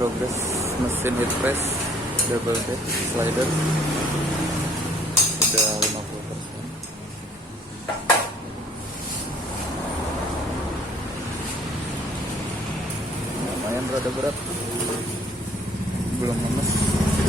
progress mesin heat press double deck slider sudah 50%. Lumayan rada berat, belum lemes.